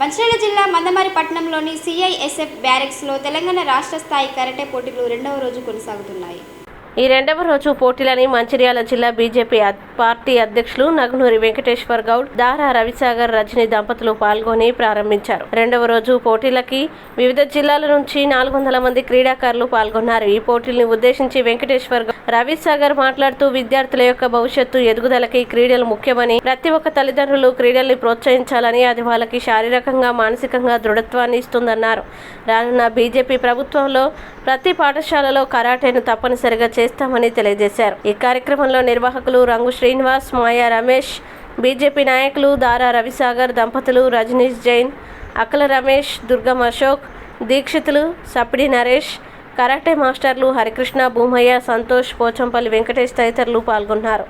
మంచిర్యాల జిల్లా మందమరి పట్టణంలోని సిఐఎస్ఎఫ్ బ్యారెక్స్లో తెలంగాణ రాష్ట్ర స్థాయి కరాటే పోటీలు రెండవ రోజు కొనసాగుతున్నాయి. ఈ రెండవ రోజు పోటీలని మంచిర్యాల జిల్లా బీజేపీ పార్టీ అధ్యక్షులు నగునూరి వెంకటేశ్వర్ గౌడ్, దారా రవిసాగర్, రజని దంపతులు పాల్గొని ప్రారంభించారు. రెండవ రోజు పోటీలకి వివిధ జిల్లాల నుంచి 400 మంది క్రీడాకారులు పాల్గొన్నారు. ఈ పోటీల్ని ఉద్దేశించి వెంకటేశ్వర్ గౌడ్, రవిసాగర్ మాట్లాడుతూ విద్యార్థుల యొక్క భవిష్యత్తు ఎదుగుదలకి క్రీడలు ముఖ్యమని, ప్రతి ఒక్క తల్లిదండ్రులు క్రీడల్ని ప్రోత్సహించాలని, అది వాళ్ళకి శారీరకంగా మానసికంగా దృఢత్వాన్ని ఇస్తుందన్నారు. రానున్న బీజేపీ ప్రభుత్వంలో ప్రతి పాఠశాలలో కరాటేను తప్పనిసరిగా చేస్తామని తెలియజేశారు. ఈ కార్యక్రమంలో నిర్వాహకులు రంగు శ్రీనివాస్, మాయా రమేష్, బీజేపీ నాయకులు దారా రవిసాగర్ దంపతులు, రజనీష్ జైన్, అక్కల రమేష్, దుర్గం అశోక్, దీక్షితులు, సప్పిడి నరేష్, కరాటే మాస్టర్లు హరికృష్ణ, భూమయ్య, సంతోష్, పోచంపల్లి వెంకటేష్ తదితరులు పాల్గొన్నారు.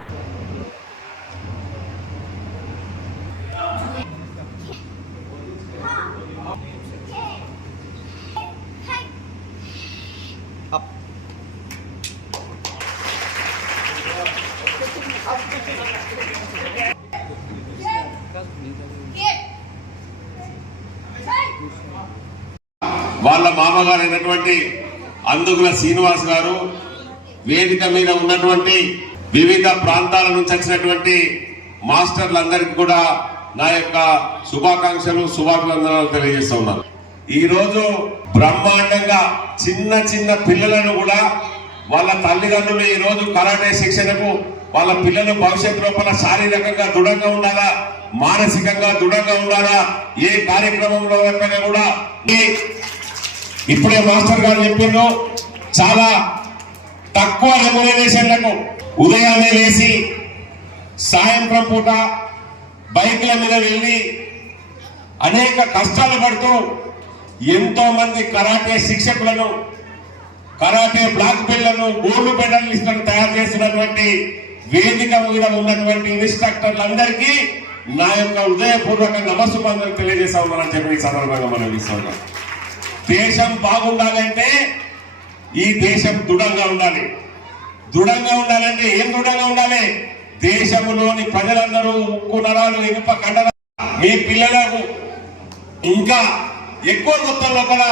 వాళ్ళ మామగారు అయినటువంటి అందుగుల శ్రీనివాస్ గారు, వేదిక మీద ఉన్నటువంటి వివిధ ప్రాంతాల నుంచి వచ్చినటువంటి మాస్టర్లందరికీ కూడా నా యొక్క శుభాకాంక్షలు, శుభాభినందనలు తెలియజేస్తా ఉన్నాను. ఈ రోజు బ్రహ్మాండంగా చిన్న చిన్న పిల్లలను కూడా వాళ్ళ తల్లిదండ్రులు ఈ రోజు కరాటే శిక్షణకు వాళ్ళ పిల్లలు భవిష్యత్తు లోపల శారీరకంగా దృఢంగా ఉండాలా, మానసికంగా దృఢంగా ఉండాలా, ఏ కార్యక్రమంలో కూడా ఇప్పుడే మాస్టర్ గారు చెప్పిండ్రు, చాలా తక్కువ రెమ్యునరేషన్లకు ఉదయాన్నే లేచి సాయంత్రం పూట బైక్ల మీద వెళ్ళి అనేక కష్టాలు పడుతూ ఎంతో మంది కరాటే శిక్షకులను, కరాటే బ్లాక్ బెల్ట్లను, గోల్డ్ మెడలిస్టులను తయారు చేస్తున్నటువంటి వేదిక మీద ఉన్నటువంటి ఇన్స్ట్రక్టర్లందరికీ నా యొక్క హృదయపూర్వక నమస్సుమందరూ తెలియజేస్తా ఉన్నారని చెప్పి ఈ సందర్భంగా మనం ఇస్తున్నాం. దేశం బాగుండాలంటే ఈ దేశం దృఢంగా ఉండాలి. దృఢంగా ఉండాలంటే ఏం దృఢంగా ఉండాలి? దేశంలోని ప్రజలందరూ ఉక్కు నరాలు, ఇనుప కండరాలు, మీ పిల్లలకు ఇంకా ఎక్కువ మొత్తం లోపల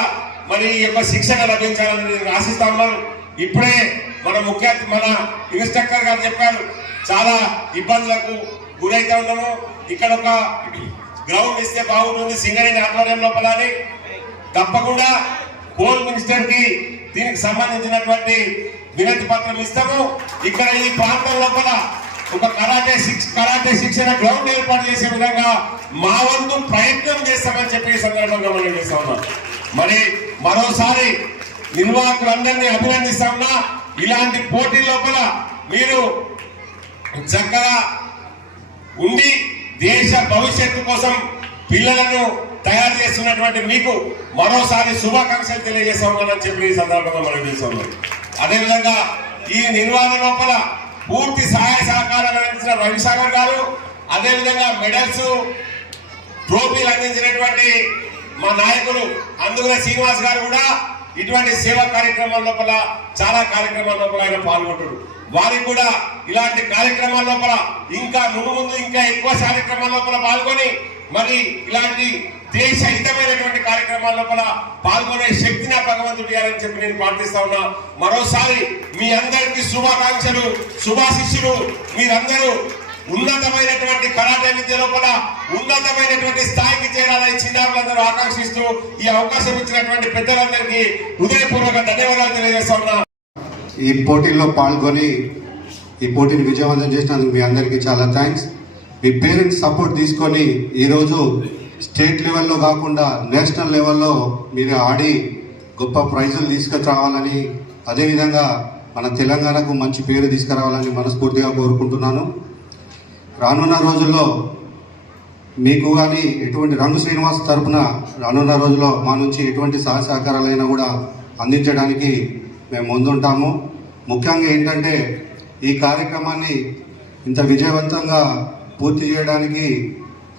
మరి ఈ యొక్క శిక్షణ లభించాలని నేను ఆశిస్తా ఉన్నాను. ఇప్పుడే మన ఇన్స్ట్రక్టర్ గారు చెప్పారు, చాలా ఇబ్బందులకు గురైతే ఉన్నాము. ఇక్కడ ఒక గ్రౌండ్ ఇస్తే బాగుంటుంది సింగరేణి ఆధ్వర్యం లోపల అని తప్పకుండా హోమ్ మినిస్టర్ కి దీనికి సంబంధించినటువంటి వినతి పత్రం ఇస్తాము. ఇక్కడ ఈ ప్రాంతం లోపల ఒక కరాటే శిక్షణ గ్రౌండ్ ఏర్పాటు చేసే విధంగా మా వంతు ప్రయత్నం చేస్తామని చెప్పి ఈ సందర్భంగా మనం చేస్తా ఉన్నాం. మరి మరోసారి నిర్వాహకులందరినీ అభినందిస్తా ఉన్నా. ఇలాంటి పోటీ లోపల మీరు చక్కగా ఉండి దేశ భవిష్యత్తు కోసం పిల్లలను తయారు చేస్తున్నటువంటి మీకు మరోసారి శుభాకాంక్షలు తెలియజేస్తా ఉన్నానని చెప్పి ఈ సందర్భంగా మనం చేస్తున్నాం. అదేవిధంగా ఈ నిర్వహణ లోపల పూర్తి సహాయ సహకారాలు అందించిన రవిసాగర్ గారు, అదేవిధంగా మెడల్స్, ట్రోఫీలు అందించినటువంటి మా నాయకులు అందుగుల శ్రీనివాస్ గారు కూడా ఇటువంటి సేవా కార్యక్రమాల లోపల చాలా కార్యక్రమాల లోపల ఆయన పాల్గొంటారు. వారికి కూడా ఇలాంటి కార్యక్రమాల లోపల ఇంకా ముందు ఇంకా ఎక్కువ కార్యక్రమాల లోపల పాల్గొని మరి ఇలాంటి దేశ హితమైనటువంటి కార్యక్రమాల లోపల పాల్గొనే శక్తిని భగవంతుడు ఇవ్వాలని చెప్పి నేను ప్రార్థిస్తా ఉన్నా. మరోసారి మీ అందరికీ శుభాకాంక్షలు, శుభాశిష్యులు. మీరందరూ ఉన్నతమైనటువంటి కరాటే విద్య లోపల ఉన్నతమైనటువంటి స్థాయికి చేరాలని చిన్నారులందరూ ఆకాంక్షిస్తూ ఈ అవకాశం ఇచ్చినటువంటి పెద్దలందరికీ హృదయపూర్వక ధన్యవాదాలు తెలియజేస్తా ఉన్నా. ఈ పోటీల్లో పాల్గొని ఈ పోటీని విజయవంతం చేసినందుకు మీ అందరికీ చాలా థ్యాంక్స్. మీ పేరెంట్స్ సపోర్ట్ తీసుకొని ఈరోజు స్టేట్ లెవెల్లో కాకుండా నేషనల్ లెవెల్లో మీరు ఆడి గొప్ప ప్రైజులు తీసుకురావాలని, అదేవిధంగా మన తెలంగాణకు మంచి పేరు తీసుకురావాలని మనస్ఫూర్తిగా కోరుకుంటున్నాను. రానున్న రోజుల్లో మీకు కానీ ఎటువంటి రంగు శ్రీనివాస్ తరఫున రానున్న రోజుల్లో మా నుంచి ఎటువంటి సహకారాలైనా కూడా అందించడానికి మేము ముందుంటాము. ముఖ్యంగా ఏంటంటే ఈ కార్యక్రమాన్ని ఇంత విజయవంతంగా పూర్తి చేయడానికి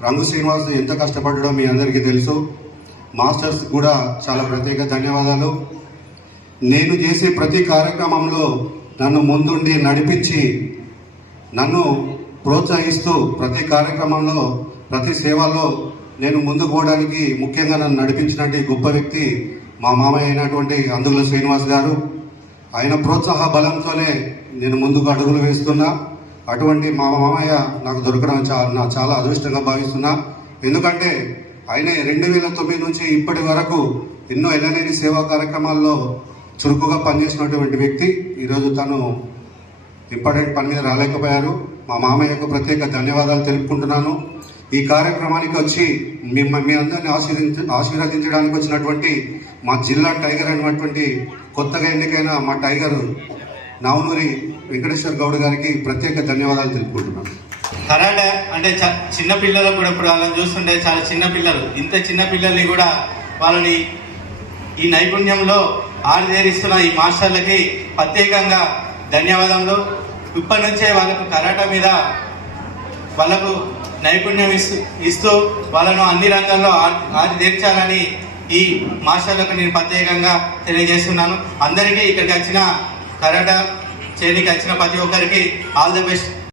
రంగు శ్రీనివాస్ ఎంత కష్టపడ్డాడో మీ అందరికీ తెలుసు. మాస్టర్స్ కూడా చాలా ప్రత్యేక ధన్యవాదాలు. నేను చేసే ప్రతి కార్యక్రమంలో నన్ను ముందుండి నడిపించి నన్ను ప్రోత్సహిస్తూ ప్రతి కార్యక్రమంలో ప్రతి సేవలో నేను ముందుకు పోవడానికి ముఖ్యంగా నన్ను నడిపించినటువంటి గొప్ప వ్యక్తి మా మామయ్య అయినటువంటి అందుల శ్రీనివాస్ గారు. ఆయన ప్రోత్సాహ బలంతోనే నేను ముందుకు అడుగులు వేస్తున్నా. అటువంటి మా మామయ్య నాకు దొరకడం చాలా అదృష్టంగా భావిస్తున్నా. ఎందుకంటే ఆయన 2009 నుంచి ఇప్పటి వరకు ఎన్నో ఎనలేని సేవా కార్యక్రమాల్లో చురుకుగా పనిచేసినటువంటి వ్యక్తి. ఈరోజు తను ఇంపార్టెంట్ పని మీద రాలేకపోయారు. మా మామయ్యకు ప్రత్యేక ధన్యవాదాలు తెలుపుకుంటున్నాను. ఈ కార్యక్రమానికి వచ్చి మీ అందరినీ ఆశీర్వదించడానికి వచ్చినటువంటి మా జిల్లా టైగర్ అయినటువంటి కొత్తగా ఎన్నికైన మా టైగర్ నావునూరి వెంకటేశ్వర్ గౌడ్ గారికి ప్రత్యేక ధన్యవాదాలు తెలుపుకుంటున్నాను. కరాటే అంటే చిన్న పిల్లలు కూడా ఇప్పుడు వాళ్ళని చూస్తుంటే చాలా చిన్న పిల్లలు, ఇంత చిన్న పిల్లల్ని కూడా వాళ్ళని ఈ నైపుణ్యంలో ఆరిదేరిస్తున్న ఈ మాస్టర్లకి ప్రత్యేకంగా ధన్యవాదములు. ఇప్పటి నుంచే వాళ్ళకు కరాటే మీద వాళ్ళకు నైపుణ్యం ఇస్తూ వాళ్ళను అన్ని రంగాల్లో ఆరిదేర్చాలని ఈ మాస్టర్లకు నేను ప్రత్యేకంగా తెలియజేస్తున్నాను. అందరికీ ఇక్కడికి వచ్చిన కరాటే చేయడానికి వచ్చిన ప్రతి ఒక్కరికి ఆల్ ది బెస్ట్.